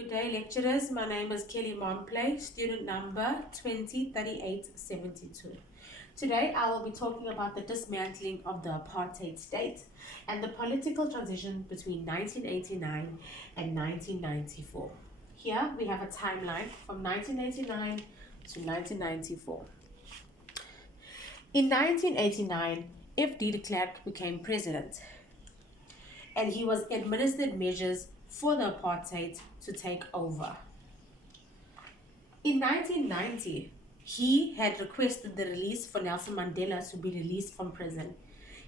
Good day, lecturers. My name is Kelly Momplay, student number 203872. Today, I will be talking about the dismantling of the apartheid state and the political transition between 1989 and 1994. Here, we have a timeline from 1989 to 1994. In 1989, F.D. de Klerk became president, and he was administered measures for the apartheid to take over. In 1990, he had requested the release for Nelson Mandela to be released from prison.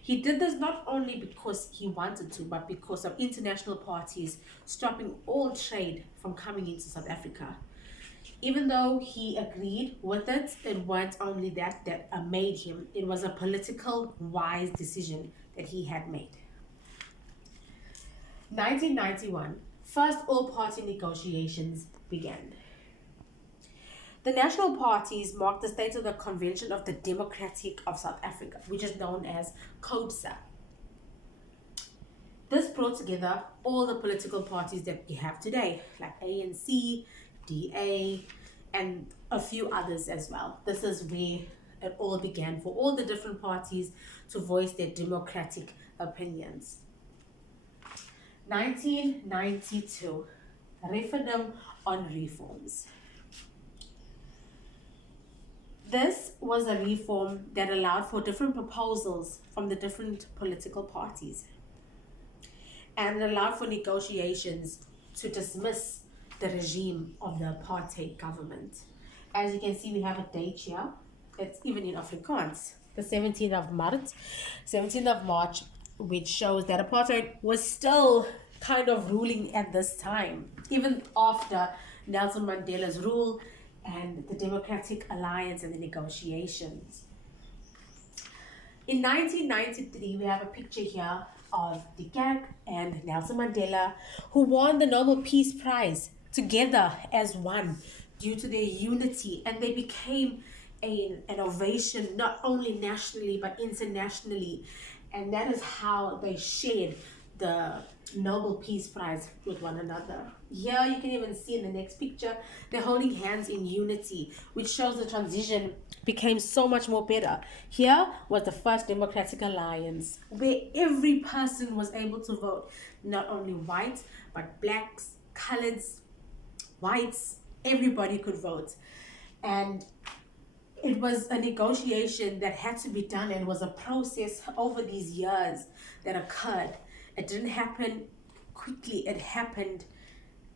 He did this not only because he wanted to, but because of international parties stopping all trade from coming into South Africa. Even though he agreed with it, it wasn't only that made him. It was a political wise decision that he had made. 1991, first all-party negotiations began. The national parties marked the state of the Convention of the Democratic of South Africa, which is known as CODESA. This brought together all the political parties that we have today, like ANC, DA, and a few others as well. This is where it all began for all the different parties to voice their democratic opinions. 1992, referendum on reforms. This was a reform that allowed for different proposals from the different political parties, and it allowed for negotiations to dismiss the regime of the apartheid government. As you can see, we have a date here. It's even in Afrikaans, the 17th of March, which shows that apartheid was still kind of ruling at this time, even after Nelson Mandela's rule and the Democratic Alliance and the negotiations. In 1993, we have a picture here of de Klerk and Nelson Mandela, who won the Nobel Peace Prize together as one due to their unity, and they became an innovation not only nationally but internationally, and that is how they shared the Nobel Peace Prize with one another. Here you can even see in the next picture, they're holding hands in unity, which shows the transition became so much more better. Here was the first Democratic Alliance, where every person was able to vote, not only white, but blacks, coloreds, whites, everybody could vote. And it was a negotiation that had to be done, and was a process over these years that occurred. It didn't happen quickly. It happened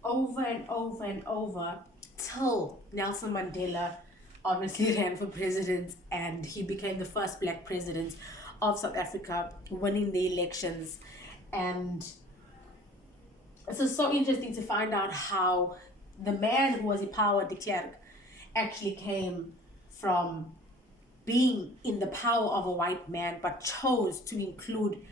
over and over and over till Nelson Mandela obviously ran for president, and he became the first black president of South Africa, winning the elections. And this is so interesting to find out how the man who was in power, de Klerk, actually came from being in the power of a white man, but chose to include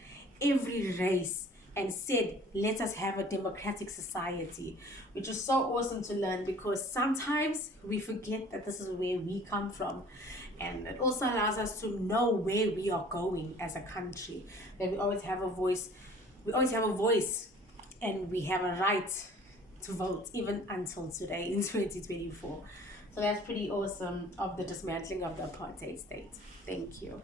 every race and said, let us have a democratic society, which is so awesome to learn, because sometimes we forget that this is where we come from. And it also allows us to know where we are going as a country, that we always have a voice, and we have a right to vote even until today in 2024. So that's pretty awesome of the dismantling of the apartheid state. Thank you.